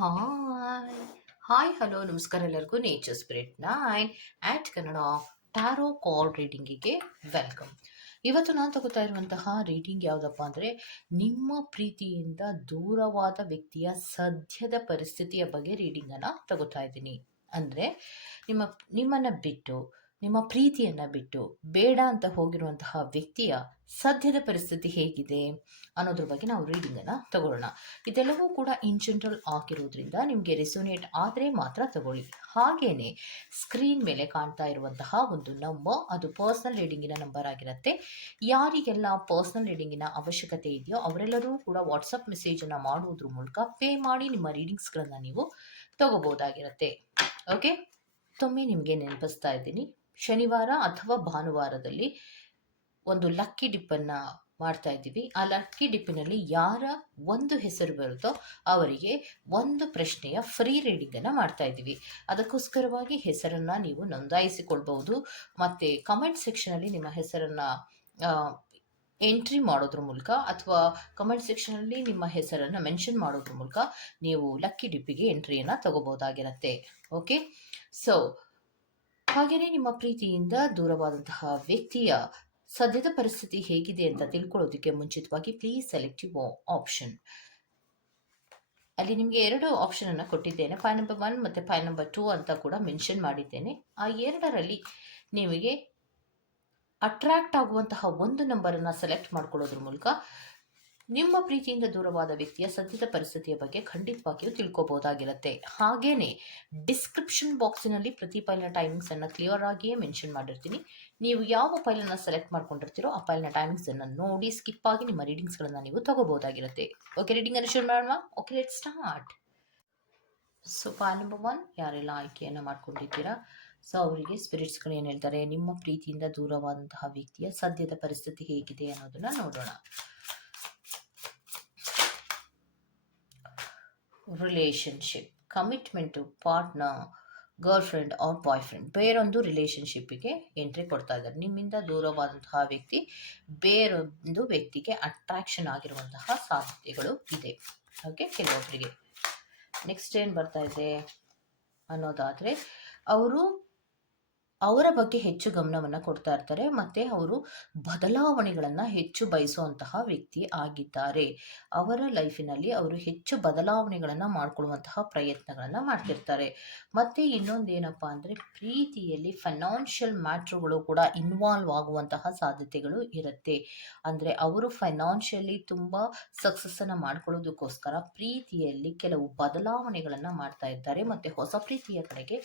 Hi hi hello ನಮಸ್ಕಾರ ಎಲ್ಲರಿಗೂ. Nature spirit nine at Kannada tarot card ರೀಡಿಂಗಿಗೆ welcome ಇವತ್ತು ನಾನು ತಗೋತಾ ಇರುವಂತಹ ರೀಡಿಂಗ್ ಯಾವುದಪ್ಪ ಅಂದರೆ, ನಿಮ್ಮ ಪ್ರೀತಿಯಿಂದ ದೂರವಾದ ವ್ಯಕ್ತಿಯ ಸದ್ಯದ ಪರಿಸ್ಥಿತಿಯ ಬಗ್ಗೆ ರೀಡಿಂಗನ್ನು ತಗೋತಾ ಇದ್ದೀನಿ. ಅಂದರೆ, ನಿಮ್ಮ, ನಿಮ್ಮನ್ನು ಬಿಟ್ಟು ನಿಮ್ಮ ಪ್ರೀತಿಯನ್ನು ಬಿಟ್ಟು ಬೇಡ ಅಂತ ಹೋಗಿರುವಂತಹ ವ್ಯಕ್ತಿಯ ಸದ್ಯದ ಪರಿಸ್ಥಿತಿ ಹೇಗಿದೆ ಅನ್ನೋದ್ರ ಬಗ್ಗೆ ನಾವು ರೀಡಿಂಗನ್ನು ತಗೊಳ್ಳೋಣ. ಇದೆಲ್ಲವೂ ಕೂಡ ಇನ್ ಜನರಲ್ ಆಗಿರೋದ್ರಿಂದ ನಿಮಗೆ ರೆಸೋನೇಟ್ ಆದರೆ ಮಾತ್ರ ತಗೊಳ್ಳಿ. ಹಾಗೇನೆ ಸ್ಕ್ರೀನ್ ಮೇಲೆ ಕಾಣ್ತಾ ಇರುವಂತಹ ಒಂದು ನಂಬರ್ ಅದು ಪರ್ಸ್ನಲ್ ರೀಡಿಂಗಿನ ನಂಬರ್ ಆಗಿರುತ್ತೆ. ಯಾರಿಗೆಲ್ಲ ಪರ್ಸ್ನಲ್ ರೀಡಿಂಗಿನ ಅವಶ್ಯಕತೆ ಇದೆಯೋ ಅವರೆಲ್ಲರೂ ಕೂಡ ವಾಟ್ಸಪ್ ಮೆಸೇಜನ್ನು ಮಾಡುವುದ್ರ ಮೂಲಕ ಪೇ ಮಾಡಿ ನಿಮ್ಮ ರೀಡಿಂಗ್ಸ್ಗಳನ್ನು ನೀವು ತಗೋಬೋದಾಗಿರುತ್ತೆ ಓಕೆ ಮತ್ತೊಮ್ಮೆ ನಿಮಗೆ ನೆನಪಿಸ್ತಾ ಇದ್ದೀನಿ. ಶನಿವಾರ ಅಥವಾ ಭಾನುವಾರದಲ್ಲಿ ಒಂದು ಲಕ್ಕಿ ಡಿಪ್ಪನ್ನು ಮಾಡ್ತಾ ಇದ್ದೀವಿ. ಆ ಲಕ್ಕಿ ಡಿಪ್ಪಿನಲ್ಲಿ ಯಾರ ಒಂದು ಹೆಸರು ಬರುತ್ತೋ ಅವರಿಗೆ ಒಂದು ಪ್ರಶ್ನೆಯ ಫ್ರೀ ರೀಡಿಂಗನ್ನು ಮಾಡ್ತಾ ಇದ್ದೀವಿ. ಅದಕ್ಕೋಸ್ಕರವಾಗಿ ಹೆಸರನ್ನು ನೀವು ನೋಂದಾಯಿಸಿಕೊಳ್ಬಹುದು. ಮತ್ತು ಕಮೆಂಟ್ ಸೆಕ್ಷನಲ್ಲಿ ನಿಮ್ಮ ಹೆಸರನ್ನು ಎಂಟ್ರಿ ಮಾಡೋದ್ರ ಮೂಲಕ ಅಥವಾ ಕಮೆಂಟ್ ಸೆಕ್ಷನಲ್ಲಿ ನಿಮ್ಮ ಹೆಸರನ್ನು ಮೆನ್ಷನ್ ಮಾಡೋದ್ರ ಮೂಲಕ ನೀವು ಲಕ್ಕಿ ಡಿಪ್ಪಿಗೆ ಎಂಟ್ರಿಯನ್ನು ತಗೋಬೋದಾಗಿರುತ್ತೆ ಓಕೆ ಸೊ ಹಾಗೆಯೇ ನಿಮ್ಮ ಪ್ರೀತಿಯಿಂದ ದೂರವಾದಂತಹ ವ್ಯಕ್ತಿಯ ಸದ್ಯದ ಪರಿಸ್ಥಿತಿ ಹೇಗಿದೆ ಅಂತ ತಿಳ್ಕೊಳ್ಳೋದಕ್ಕೆ ಮುಂಚಿತವಾಗಿ ಪ್ಲೀಸ್ ಸೆಲೆಕ್ಟ್ ಯುವ ಆಪ್ಷನ್ ಅಲ್ಲಿ ನಿಮಗೆ ಎರಡು ಆಪ್ಷನ್ ಅನ್ನು ಕೊಟ್ಟಿದ್ದೇನೆ. ಫೈವ್ ನಂಬರ್ ಒನ್ ಮತ್ತು ಫೈವ್ ನಂಬರ್ ಟೂ ಅಂತ ಕೂಡ ಮೆನ್ಷನ್ ಮಾಡಿದ್ದೇನೆ. ಆ ಎರಡರಲ್ಲಿ ನಿಮಗೆ ಅಟ್ರಾಕ್ಟ್ ಆಗುವಂತಹ ಒಂದು ನಂಬರನ್ನು ಸೆಲೆಕ್ಟ್ ಮಾಡ್ಕೊಳ್ಳೋದ್ರ ಮೂಲಕ ನಿಮ್ಮ ಪ್ರೀತಿಯಿಂದ ದೂರವಾದ ವ್ಯಕ್ತಿಯ ಸದ್ಯದ ಪರಿಸ್ಥಿತಿಯ ಬಗ್ಗೆ ಖಂಡಿತವಾಗಿಯೂ ತಿಳ್ಕೋಬಹುದಾಗಿರುತ್ತೆ ಹಾಗೇನೆ ಡಿಸ್ಕ್ರಿಪ್ಷನ್ ಬಾಕ್ಸಿನಲ್ಲಿ ಪ್ರತಿ ಫೈಲ್ನ ಟೈಮಿಂಗ್ಸನ್ನು ಕ್ಲಿಯರ್ ಆಗಿಯೇ ಮೆನ್ಷನ್ ಮಾಡಿರ್ತೀನಿ. ನೀವು ಯಾವ ಫೈಲನ್ನು ಸೆಲೆಕ್ಟ್ ಮಾಡ್ಕೊಂಡಿರ್ತೀರೋ ಆ ಫೈಲ್ನ ಟೈಮಿಂಗ್ಸನ್ನು ನೋಡಿ ಸ್ಕಿಪ್ ಆಗಿ ನಿಮ್ಮ ರೀಡಿಂಗ್ಸ್ಗಳನ್ನು ನೀವು ತಗೋಬಹುದಾಗಿರುತ್ತೆ ಓಕೆ ರೀಡಿಂಗನ್ನು ಶುರು ಮಾಡೋಣ? Okay let start so pile number one ಯಾರೆಲ್ಲ ಆಯ್ಕೆಯನ್ನು ಮಾಡ್ಕೊಂಡಿದ್ದೀರಾ? ಸೊ ಅವರಿಗೆ ಸ್ಪಿರಿಟ್ಸ್ಗಳು ಏನು ಹೇಳ್ತಾರೆ? ನಿಮ್ಮ ಪ್ರೀತಿಯಿಂದ ದೂರವಾದಂತಹ ವ್ಯಕ್ತಿಯ ಸದ್ಯದ ಪರಿಸ್ಥಿತಿ ಹೇಗಿದೆ ಅನ್ನೋದನ್ನ ನೋಡೋಣ. Relationship commitment partner girlfriend or boyfriend ಬೇರೊಂದು ರಿಲೇಷನ್ಶಿಪ್ಪಿಗೆ ಎಂಟ್ರಿ ಕೊಡ್ತಾ ಇದ್ದಾರೆ. ನಿಮ್ಮಿಂದ ದೂರವಾದಂತಹ ವ್ಯಕ್ತಿ ಬೇರೊಂದು ವ್ಯಕ್ತಿಗೆ ಅಟ್ರಾಕ್ಷನ್ ಆಗಿರುವಂತಹ ಸಾಧ್ಯತೆಗಳು ಇದೆ. ಹಾಗೆ ಕೆಲವೊಬ್ಬರಿಗೆ ನೆಕ್ಸ್ಟ್ ಏನು ಬರ್ತಾ ಇದೆ ಅನ್ನೋದಾದರೆ, ಅವರು ಅವರ ಬಗ್ಗೆ ಹೆಚ್ಚು ಗಮನವನ್ನು ಕೊಡ್ತಾ ಇರ್ತಾರೆ. ಮತ್ತು ಅವರು ಬದಲಾವಣೆಗಳನ್ನು ಹೆಚ್ಚು ಬಯಸುವಂತಹ ವ್ಯಕ್ತಿ ಆಗಿದ್ದಾರೆ. ಅವರ ಲೈಫಿನಲ್ಲಿ ಅವರು ಹೆಚ್ಚು ಬದಲಾವಣೆಗಳನ್ನು ಮಾಡ್ಕೊಳ್ಳುವಂತಹ ಪ್ರಯತ್ನಗಳನ್ನು ಮಾಡ್ತಿರ್ತಾರೆ. ಮತ್ತು ಇನ್ನೊಂದು ಅಂದ್ರೆ ಪ್ರೀತಿಯಲ್ಲಿ ಫೈನಾನ್ಷಿಯಲ್ ಮ್ಯಾಟ್ರುಗಳು ಕೂಡ ಇನ್ವಾಲ್ವ್ ಆಗುವಂತಹ ಸಾಧ್ಯತೆಗಳು ಇರುತ್ತೆ. ಅಂದರೆ ಅವರು ಫೈನಾನ್ಷಿಯಲಿ ತುಂಬ ಸಕ್ಸಸ್ಸನ್ನು ಮಾಡ್ಕೊಳ್ಳೋದಕ್ಕೋಸ್ಕರ ಪ್ರೀತಿಯಲ್ಲಿ ಕೆಲವು ಬದಲಾವಣೆಗಳನ್ನು ಮಾಡ್ತಾ ಇದ್ದಾರೆ ಮತ್ತು ಹೊಸ ಪ್ರೀತಿಯ ಕಡೆಗೆ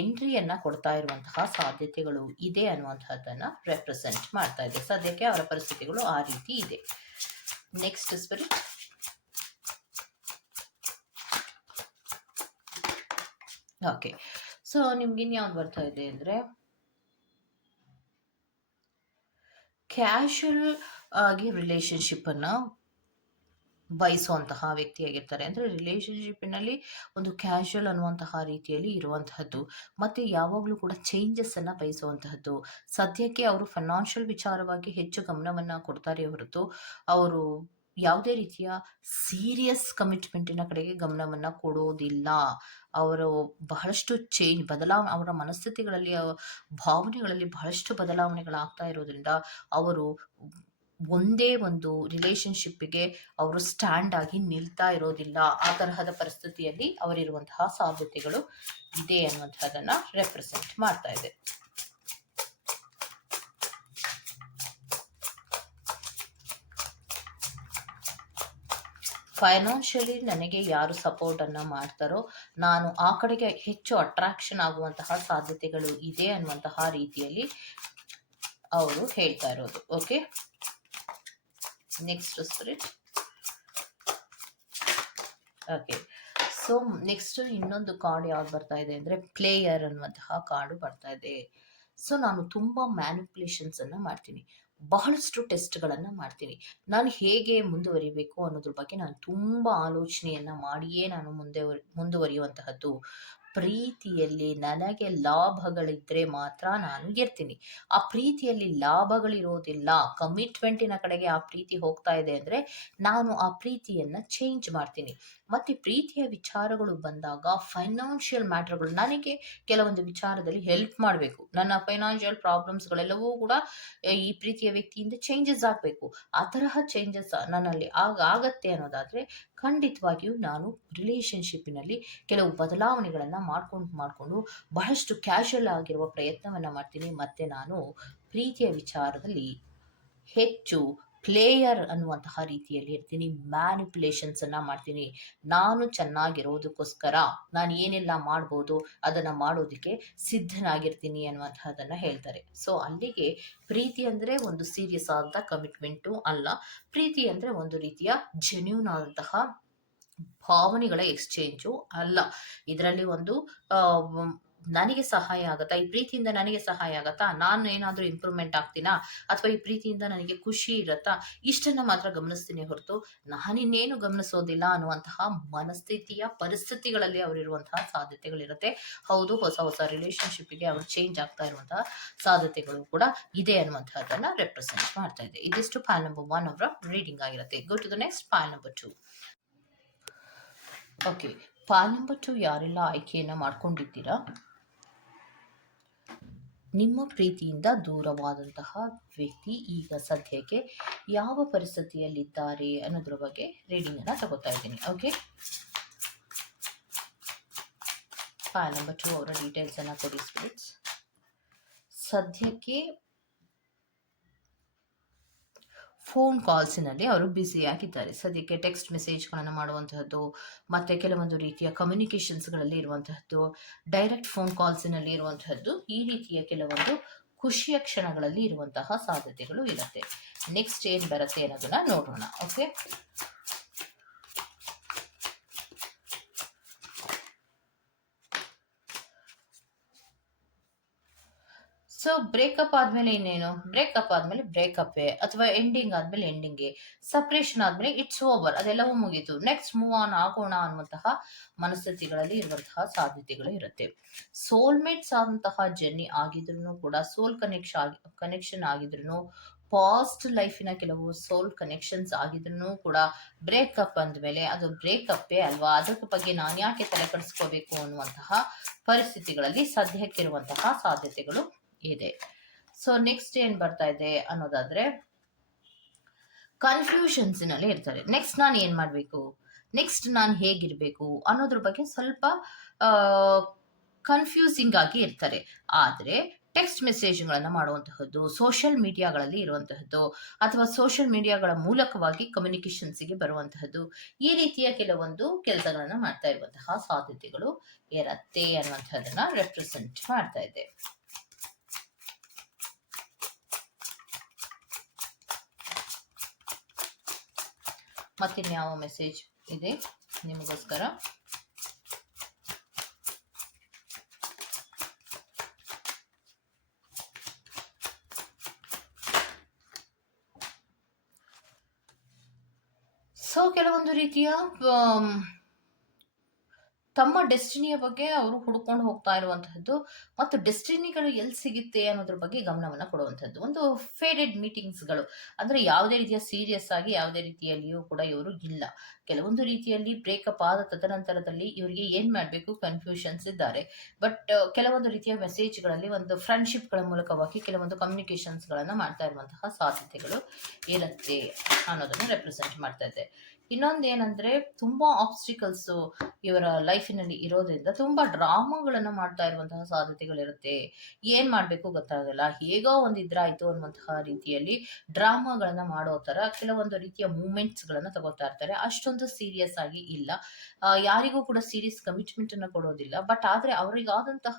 ಎಂಟ್ರಿಯನ್ನು ಕೊಡ್ತಾ ಇರುವಂತಹ ಸಾಧ್ಯತೆಗಳು ಇದೆ ಅನ್ನುವಂಥದ್ದನ್ನು ರೆಪ್ರೆಸೆಂಟ್ ಮಾಡ್ತಾ ಇದೆ. ಸದ್ಯಕ್ಕೆ ಅವರ ಪರಿಸ್ಥಿತಿಗಳು ಆ ರೀತಿ ಇದೆ. ನೆಕ್ಸ್ಟ್ ಸ್ಪಿರಿಟ್ ಓಕೆ ಸೊ ನಿಮ್ಗೆ ಇನ್ಯಾವ್ದು ಬರ್ತಾ ಇದೆ ಅಂದರೆ ಕ್ಯಾಶುಲ್ ಆಗಿ ರಿಲೇಶನ್ಶಿಪ್ಪನ್ನು ಬಯಸುವಂತಹ ವ್ಯಕ್ತಿಯಾಗಿರ್ತಾರೆ. ಅಂದರೆ ರಿಲೇಷನ್ಶಿಪ್ಪಿನಲ್ಲಿ ಒಂದು ಕ್ಯಾಶುವಲ್ ಅನ್ನುವಂತಹ ರೀತಿಯಲ್ಲಿ ಇರುವಂತಹದ್ದು, ಮತ್ತು ಯಾವಾಗಲೂ ಕೂಡ ಚೇಂಜಸ್ಸನ್ನು ಬಯಸುವಂತಹದ್ದು. ಸದ್ಯಕ್ಕೆ ಅವರು ಫೈನಾನ್ಷಿಯಲ್ ವಿಚಾರವಾಗಿ ಹೆಚ್ಚು ಗಮನವನ್ನು ಕೊಡ್ತಾರೆ ಹೊರತು, ಅವರು ಯಾವುದೇ ರೀತಿಯ ಸೀರಿಯಸ್ ಕಮಿಟ್ಮೆಂಟಿನ ಕಡೆಗೆ ಗಮನವನ್ನು ಕೊಡೋದಿಲ್ಲ. ಅವರು ಬಹಳಷ್ಟು ಚೇಂಜ್ ಬದಲಾವಣೆ ಅವರ ಮನಸ್ಥಿತಿಗಳಲ್ಲಿ ಭಾವನೆಗಳಲ್ಲಿ ಬಹಳಷ್ಟು ಬದಲಾವಣೆಗಳಾಗ್ತಾ ಇರೋದ್ರಿಂದ, ಅವರು ಒಂದೇ ಒಂದು ರಿಲೇಶನ್ಶಿಪ್ಪಿಗೆ ಅವರು ಸ್ಟ್ಯಾಂಡ್ ಆಗಿ ನಿಲ್ತಾ ಇರೋದಿಲ್ಲ. ಆ ತರಹದ ಪರಿಸ್ಥಿತಿಯಲ್ಲಿ ಅವರಿರುವಂತಹ ಸಾಧ್ಯತೆಗಳು ಇದೆ ಅನ್ನುವಂಥದ್ದನ್ನು ರೆಪ್ರೆಸೆಂಟ್ ಮಾಡ್ತಾ ಇದೆ. ಫೈನಾನ್ಷಿಯಲಿ ನನಗೆ ಯಾರು ಸಪೋರ್ಟನ್ನು ಮಾಡ್ತಾರೋ, ನಾನು ಆ ಕಡೆಗೆ ಹೆಚ್ಚು ಅಟ್ರಾಕ್ಷನ್ ಆಗುವಂತಹ ಸಾಧ್ಯತೆಗಳು ಇದೆ ಅನ್ನುವಂತಹ ರೀತಿಯಲ್ಲಿ ಅವರು ಹೇಳ್ತಾ ಇರೋದು. Okay next spirit okay so next ಇನ್ನೊಂದು ಕಾರ್ಡ್ ಯಾವ್ದು ಬರ್ತಾ ಇದೆ ಅಂದರೆ ಪ್ಲೇಯರ್ ಅನ್ನುವಂತಹ ಕಾರ್ಡು ಬರ್ತಾ ಇದೆ. ಸೊ ನಾನು ತುಂಬ ಮ್ಯಾನಿಪುಲೇಷನ್ಸನ್ನು ಮಾಡ್ತೀನಿ. ಬಹಳಷ್ಟು ಟೆಸ್ಟ್ಗಳನ್ನು ಮಾಡ್ತೀನಿ. ನಾನು ಹೇಗೆ ಮುಂದುವರಿಬೇಕು ಅನ್ನೋದ್ರ ಬಗ್ಗೆ ನಾನು ತುಂಬ ಆಲೋಚನೆಯನ್ನು ಮಾಡಿಯೇ ನಾನು ಮುಂದೆ ಮುಂದುವರಿಯುವಂತಹದ್ದು. ಪ್ರೀತಿಯಲ್ಲಿ ನನಗೆ ಲಾಭಗಳಿದ್ರೆ ಮಾತ್ರ ನಾನು ಇರ್ತೀನಿ ಆ ಪ್ರೀತಿಯಲ್ಲಿ ಲಾಭಗಳಿರೋದಿಲ್ಲ. ಕಮಿಟ್ಮೆಂಟಿನ ಕಡೆಗೆ ಆ ಪ್ರೀತಿ ಹೋಗ್ತಾ ಇದೆ ಅಂದರೆ ನಾನು ಆ ಪ್ರೀತಿಯನ್ನು ಚೇಂಜ್ ಮಾಡ್ತೀನಿ. ಮತ್ತು ಪ್ರೀತಿಯ ವಿಚಾರಗಳು ಬಂದಾಗ ಫೈನಾನ್ಷಿಯಲ್ ಮ್ಯಾಟ್ರ್ಗಳು ನನಗೆ ಕೆಲವೊಂದು ವಿಚಾರದಲ್ಲಿ ಹೆಲ್ಪ್ ಮಾಡಬೇಕು. ನನ್ನ ಫೈನಾನ್ಷಿಯಲ್ ಪ್ರಾಬ್ಲಮ್ಸ್ಗಳೆಲ್ಲವೂ ಕೂಡ ಈ ಪ್ರೀತಿಯ ವ್ಯಕ್ತಿಯಿಂದ ಚೇಂಜಸ್ ಆಗಬೇಕು. ಆ ತರಹ ಚೇಂಜಸ್ ನನ್ನಲ್ಲಿ ಆಗ ಆಗತ್ತೆ ಅನ್ನೋದಾದರೆ ಖಂಡಿತವಾಗಿಯೂ ನಾನು ರಿಲೇಷನ್ಶಿಪ್ಪಿನಲ್ಲಿ ಕೆಲವು ಬದಲಾವಣೆಗಳನ್ನು ಮಾಡ್ಕೊಂಡು ಮಾಡಿಕೊಂಡು ಬಹಳಷ್ಟು ಕ್ಯಾಶುಯಲ್ ಆಗಿರುವ ಪ್ರಯತ್ನವನ್ನು ಮಾಡ್ತೀನಿ. ಮತ್ತು ನಾನು ಪ್ರೀತಿಯ ವಿಚಾರದಲ್ಲಿ ಹೆಚ್ಚು ಪ್ಲೇಯರ್ ಅನ್ನುವಂತಹ ರೀತಿಯಲ್ಲಿ ಇರ್ತೀನಿ. ಮ್ಯಾನಿಪುಲೇಷನ್ಸನ್ನು ಮಾಡ್ತೀನಿ. ನಾನು ಚೆನ್ನಾಗಿರೋದಕ್ಕೋಸ್ಕರ ನಾನು ಏನೆಲ್ಲ ಮಾಡ್ಬೋದು, ಅದನ್ನು ಮಾಡೋದಕ್ಕೆ ಸಿದ್ಧನಾಗಿರ್ತೀನಿ ಅನ್ನುವಂತಹದನ್ನು ಹೇಳ್ತಾರೆ. ಸೊ ಅಲ್ಲಿಗೆ ಪ್ರೀತಿ ಅಂದರೆ ಒಂದು ಸೀರಿಯಸ್ ಆದಂಥ ಕಮಿಟ್ಮೆಂಟು ಅಲ್ಲ. ಪ್ರೀತಿ ಅಂದರೆ ಒಂದು ರೀತಿಯ ಜೆನ್ಯೂನ್ ಆದಂತಹ ಭಾವನೆಗಳ ಎಕ್ಸ್ಚೇಂಜು ಅಲ್ಲ. ಇದರಲ್ಲಿ ಒಂದು ನನಗೆ ಸಹಾಯ ಆಗತ್ತಾ, ಈ ಪ್ರೀತಿಯಿಂದ ನನಗೆ ಸಹಾಯ ಆಗತ್ತಾ, ನಾನು ಏನಾದರೂ ಇಂಪ್ರೂವ್ಮೆಂಟ್ ಆಗ್ತೀನಾ, ಅಥವಾ ಈ ಪ್ರೀತಿಯಿಂದ ನನಗೆ ಖುಷಿ ಇರತ್ತಾ, ಇಷ್ಟನ್ನು ಮಾತ್ರ ಗಮನಿಸ್ತೀನಿ ಹೊರತು ನಾನಿನ್ನೇನು ಗಮನಿಸೋದಿಲ್ಲ ಅನ್ನುವಂತಹ ಮನಸ್ಥಿತಿಯ ಪರಿಸ್ಥಿತಿಗಳಲ್ಲಿ ಅವರಿರುವಂತಹ ಸಾಧ್ಯತೆಗಳಿರುತ್ತೆ. ಹೌದು, ಹೊಸ ಹೊಸ ರಿಲೇಶನ್ಶಿಪ್ಪಿಗೆ ಅವರು ಚೇಂಜ್ ಆಗ್ತಾ ಇರುವಂತಹ ಸಾಧ್ಯತೆಗಳು ಕೂಡ ಇದೆ ಅನ್ನುವಂತಹದನ್ನ ರೆಪ್ರೆಸೆಂಟ್ ಮಾಡ್ತಾ ಇದೆ. ಇದಿಷ್ಟು ಫೈಲ್ ನಂಬರ್ ಒನ್ ಅವರ ರೀಡಿಂಗ್ ಆಗಿರುತ್ತೆ. Go to the next pile number two okay pile number two ಯಾರೆಲ್ಲ ಆಯ್ಕೆಯನ್ನು ಮಾಡ್ಕೊಂಡಿದ್ದೀರಾ? ನಿಮ್ಮ ಪ್ರೀತಿಯಿಂದ ದೂರವಾದಂತಹ ವ್ಯಕ್ತಿ ಈಗ ಸದ್ಯಕ್ಕೆ ಯಾವ ಪರಿಸ್ಥಿತಿಯಲ್ಲಿದ್ದಾರೆ ಅನ್ನೋದ್ರ ಬಗ್ಗೆ ರೀಡಿಂಗನ್ನು ತಗೋತಾ ಇದ್ದೀನಿ, ಓಕೆ? ಫೈಲ್ ನಂಬರ್ ಟು ಅವರ ಡೀಟೇಲ್ಸನ್ನು ಕೊಡಿ ಸ್ಪಿರಿಟ್ಸ್ ಸದ್ಯಕ್ಕೆ ಫೋನ್ ಕಾಲ್ಸಿನಲ್ಲಿ ಅವರು ಬ್ಯುಸಿಯಾಗಿದ್ದಾರೆ ಸದ್ಯಕ್ಕೆ ಟೆಕ್ಸ್ಟ್ ಮೆಸೇಜ್ಗಳನ್ನು ಮಾಡುವಂತಹದ್ದು, ಮತ್ತು ಕೆಲವೊಂದು ರೀತಿಯ ಕಮ್ಯುನಿಕೇಷನ್ಸ್ಗಳಲ್ಲಿ ಇರುವಂತಹದ್ದು ಡೈರೆಕ್ಟ್ ಫೋನ್ ಕಾಲ್ಸಿನಲ್ಲಿ ಇರುವಂತಹದ್ದು ಈ ರೀತಿಯ ಕೆಲವೊಂದು ಖುಷಿಯ ಕ್ಷಣಗಳಲ್ಲಿ ಇರುವಂತಹ ಸಾಧ್ಯತೆಗಳು ಇರುತ್ತೆ. ನೆಕ್ಸ್ಟ್ ಏನು ಬರುತ್ತೆ ಅನ್ನೋದನ್ನ ನೋಡೋಣ ಓಕೆ ಸೊ ಬ್ರೇಕಪ್ ಆದ್ಮೇಲೆ ಇನ್ನೇನು? ಬ್ರೇಕಪ್ ಆದ್ಮೇಲೆ ಬ್ರೇಕಪ್ಪೇ ಅಥವಾ ಎಂಡಿಂಗ್ ಆದ್ಮೇಲೆ ಎಂಡಿಂಗ್ಗೆ ಸಪ್ರೇಷನ್ ಆದ್ಮೇಲೆ ಇಟ್ಸ್ ಓವರ್ ಅದೆಲ್ಲವೂ ಮುಗೀತು. ನೆಕ್ಸ್ಟ್ ಮೂವ್ ಆನ್ ಆಗೋಣ ಅನ್ನುವಂತಹ ಮನಸ್ಥಿತಿಗಳಲ್ಲಿ ಇರುವಂತಹ ಸಾಧ್ಯತೆಗಳು ಇರುತ್ತೆ. ಸೋಲ್ಮೇಟ್ಸ್ ಆದಂತಹ ಜರ್ನಿ ಆಗಿದ್ರು ಕೂಡ ಸೋಲ್ ಕನೆಕ್ಷನ್ ಆಗಿ ಕನೆಕ್ಷನ್ ಆಗಿದ್ರು ಪಾಸ್ಟ್ ಲೈಫಿನ ಕೆಲವು ಸೋಲ್ ಕನೆಕ್ಷನ್ಸ್ ಆಗಿದ್ರು ಕೂಡ ಬ್ರೇಕಪ್ ಅಂದಮೇಲೆ ಅದು ಬ್ರೇಕಪ್ಪೇ ಅಲ್ವಾ? ಅದರ ಬಗ್ಗೆ ನಾನು ಯಾಕೆ ತಲೆ ಕಡಿಸ್ಕೋಬೇಕು ಅನ್ನುವಂತಹ ಪರಿಸ್ಥಿತಿಗಳಲ್ಲಿ ಸದ್ಯಕ್ಕಿರುವಂತಹ ಸಾಧ್ಯತೆಗಳು ಇದೆ. ಸೊ ನೆಕ್ಸ್ಟ್ ಏನ್ ಬರ್ತಾ ಇದೆ ಅನ್ನೋದಾದ್ರೆ ಕನ್ಫ್ಯೂಷನ್ಸ್ನಲ್ಲಿ ಇರ್ತಾರೆ. ನೆಕ್ಸ್ಟ್ ನಾನು ಏನು ಮಾಡಬೇಕು? ನೆಕ್ಸ್ಟ್ ನಾನು ಹೇಗಿರಬೇಕು ಅನ್ನೋದ್ರ ಬಗ್ಗೆ ಸ್ವಲ್ಪ ಕನ್ಫ್ಯೂಸಿಂಗ್ ಆಗಿ ಇರ್ತಾರೆ. ಆದರೆ ಟೆಕ್ಸ್ಟ್ ಮೆಸೇಜ್ಗಳನ್ನು ಮಾಡುವಂತಹದ್ದು ಸೋಷಿಯಲ್ ಮೀಡಿಯಾಗಳಲ್ಲಿ ಇರುವಂತಹದ್ದು, ಅಥವಾ ಸೋಷಿಯಲ್ ಮೀಡಿಯಾಗಳ ಮೂಲಕವಾಗಿ ಕಮ್ಯುನಿಕೇಷನ್ಸಿಗೆ ಬರುವಂತಹದ್ದು, ಈ ರೀತಿಯ ಕೆಲವೊಂದು ಕೆಲಸಗಳನ್ನು ಮಾಡ್ತಾ ಇರುವಂತಹ ಸಾಧ್ಯತೆಗಳು ಇರತ್ತೆ ಅನ್ನುವಂಥದ್ದನ್ನ ರೆಪ್ರೆಸೆಂಟ್ ಮಾಡ್ತಾ ಇದೆ. ಮತ್ತಿನ್ಯಾವ ಮೆಸೇಜ್ ಇದೆ ನಿಮಗೋಸ್ಕರ ಸೊ ಕೆಲವೊಂದು ರೀತಿಯ ಆಮ್, ತಮ್ಮ ಡೆಸ್ಟಿನಿಯ ಬಗ್ಗೆ ಅವರು ಹುಡ್ಕೊಂಡು ಹೋಗ್ತಾ ಇರುವಂತಹದ್ದು ಮತ್ತು ಡೆಸ್ಟಿನಿಗಳು ಎಲ್ಲಿ ಸಿಗುತ್ತೆ ಅನ್ನೋದ್ರ ಬಗ್ಗೆ ಗಮನವನ್ನು ಕೊಡುವಂಥದ್ದು ಒಂದು ಫೇಡೆಡ್ ಮೀಟಿಂಗ್ಸ್ಗಳು. ಅಂದರೆ ಯಾವುದೇ ರೀತಿಯ ಸೀರಿಯಸ್ ಆಗಿ ಯಾವುದೇ ರೀತಿಯಲ್ಲಿಯೂ ಕೂಡ ಇವರು ಇಲ್ಲ. ಕೆಲವೊಂದು ರೀತಿಯಲ್ಲಿ ಬ್ರೇಕಪ್ ಆದ ತದನಂತರದಲ್ಲಿ ಇವರಿಗೆ ಏನು ಮಾಡಬೇಕು? ಕನ್ಫ್ಯೂಷನ್ಸ್ ಇದ್ದಾರೆ. ಬಟ್ ಕೆಲವೊಂದು ರೀತಿಯ ಮೆಸೇಜ್ಗಳಲ್ಲಿ ಒಂದು ಫ್ರೆಂಡ್ಶಿಪ್ಗಳ ಮೂಲಕವಾಗಿ ಕೆಲವೊಂದು ಕಮ್ಯುನಿಕೇಷನ್ಸ್ಗಳನ್ನು ಮಾಡ್ತಾ ಇರುವಂತಹ ಸಾಧ್ಯತೆಗಳು ಇರುತ್ತೆ ಅನ್ನೋದನ್ನು ರೆಪ್ರೆಸೆಂಟ್ ಮಾಡ್ತಾ ಇದೆ ಇನ್ನೊಂದು ಏನಂದ್ರೆ ತುಂಬಾ ಆಬ್ಸ್ಟಿಕಲ್ಸ್ ಇವರ ಲೈಫಿನಲ್ಲಿ ಇರೋದ್ರಿಂದ ತುಂಬಾ ಡ್ರಾಮಾಗಳನ್ನು ಮಾಡ್ತಾ ಇರುವಂತಹ ಸಾಧ್ಯತೆಗಳಿರುತ್ತೆ. ಏನ್ ಮಾಡ್ಬೇಕು ಗೊತ್ತಾಗಲ್ಲ. ಹೇಗೋ ಒಂದು ಇದ್ರಾಯ್ತು ಅನ್ನುವಂತಹ ರೀತಿಯಲ್ಲಿ ಡ್ರಾಮಾಗಳನ್ನ ಮಾಡೋ ತರ ಕೆಲವೊಂದು ರೀತಿಯ ಮೂಮೆಂಟ್ಸ್ ಗಳನ್ನ ತಗೋತಾ ಇರ್ತಾರೆ. ಅಷ್ಟೊಂದು ಸೀರಿಯಸ್ ಆಗಿ ಇಲ್ಲ. ಯಾರಿಗೂ ಕೂಡ ಸೀರಿಯಸ್ ಕಮಿಟ್ಮೆಂಟ್ ಅನ್ನ ಕೊಡೋದಿಲ್ಲ. ಬಟ್ ಆದ್ರೆ ಅವರಿಗಾದಂತಹ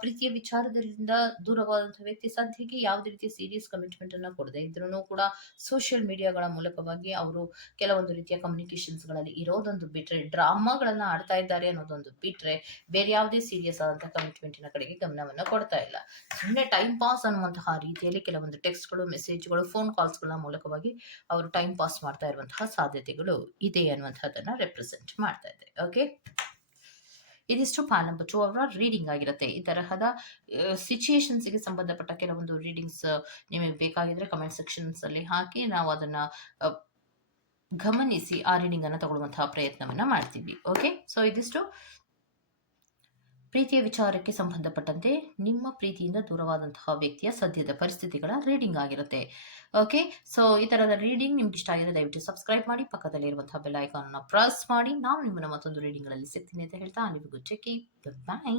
ಪ್ರೀತಿಯ ವಿಚಾರದಿಂದ ದೂರವಾದಂತಹ ವ್ಯಕ್ತಿ ಸದ್ಯಕ್ಕೆ ಯಾವುದೇ ರೀತಿಯ ಸೀರಿಯಸ್ ಕಮಿಟ್ಮೆಂಟ್ ಅನ್ನ ಕೊಡದೆ ಇದ್ರೂ ಕೂಡ ಸೋಷಿಯಲ್ ಮೀಡಿಯಾಗಳ ಮೂಲಕವಾಗಿ ಅವರು ಕೆಲವೊಂದು ರೀತಿಯ ಕಮ್ಯುನಿಕೇಶನ್ಸ್ಗಳಲ್ಲಿ ಇರೋದೊಂದು ಬಿಟ್ರೆ ಡ್ರಾಮಾಗಳನ್ನ ಆಡ್ತಾ ಇದ್ದಾರೆ ಅನ್ನೋದೊಂದು ಬಿಟ್ರೆ ಬೇರೆ ಯಾವುದೇ ಸೀರಿಯಸ್ ಆದಂತಹ ಕಮಿಟ್ಮೆಂಟಿನ ಕಡೆಗೆ ಗಮನವನ್ನ ಕೊಡ್ತಾ ಇಲ್ಲ. ಸುಮ್ಮನೆ ಟೈಮ್ ಪಾಸ್ ಅನ್ನುವಂತಹ ರೀತಿಯಲ್ಲಿ ಕೆಲವೊಂದು ಟೆಕ್ಸ್ಟ್ಗಳು ಮೆಸೇಜ್ಗಳು ಫೋನ್ ಕಾಲ್ಸ್ಗಳ ಮೂಲಕವಾಗಿ ಅವರು ಟೈಮ್ ಪಾಸ್ ಮಾಡ್ತಾ ಇರುವಂತಹ ಸಾಧ್ಯತೆಗಳು ಇದೆ ಅನ್ನುವಂತಹದನ್ನ ರೆಪ್ರೆಸೆಂಟ್ ಮಾಡ್ತಾ ಇದೆ ಓಕೆ ಇದಿಷ್ಟು ಪ್ಯಾನ್ ನಂಬರ್ ಟು ಅವರ ರೀಡಿಂಗ್ ಆಗಿರುತ್ತೆ. ಈ ತರಹದ ಸಿಚುಯೇಷನ್ಸ್ಗೆ ಸಂಬಂಧಪಟ್ಟ ಕೆಲವೊಂದು ರೀಡಿಂಗ್ಸ್ ನಿಮಗೆ ಬೇಕಾಗಿದ್ರೆ ಕಮೆಂಟ್ ಸೆಕ್ಷನ್ಸ್ ಅಲ್ಲಿ ಹಾಕಿ ನಾವು ಅದನ್ನ ಗಮನಿಸಿ ಆ ರೀಡಿಂಗ್ ಅನ್ನ ತಗೊಳ್ಳುವಂತಹ ಪ್ರಯತ್ನವನ್ನ ಮಾಡ್ತೀವಿ ಓಕೆ ಸೊ ಇದಿಷ್ಟು. ಪ್ರೀತಿಯ ವಿಚಾರಕ್ಕೆ ಸಂಬಂಧಪಟ್ಟಂತೆ ನಿಮ್ಮ ಪ್ರೀತಿಯಿಂದ ದೂರವಾದಂತಹ ವ್ಯಕ್ತಿಯ ಸದ್ಯದ ಪರಿಸ್ಥಿತಿಗಳ ರೀಡಿಂಗ್ ಆಗಿರುತ್ತೆ. ಓಕೆ ಸೊ ಈ ತರದ ರೀಡಿಂಗ್ ನಿಮ್ಗೆ ಇಷ್ಟ ಆಗಿದೆ ದಯವಿಟ್ಟು ಸಬ್ಸ್ಕ್ರೈಬ್ ಮಾಡಿ ಪಕ್ಕದಲ್ಲಿರುವಂತಹ ಬೆಲ್ ಐಕಾನ್ ಪ್ರೆಸ್ ಮಾಡಿ. ನಾನು ನಿಮ್ಮನ್ನ ಮತ್ತೊಂದು ರೀಡಿಂಗ್ಗಳಲ್ಲಿ ಸಿಗ್ತೀನಿ ಅಂತ ಹೇಳ್ತಾ ನಿಮಗೂ ಗುಡ್ ಬಾಯ್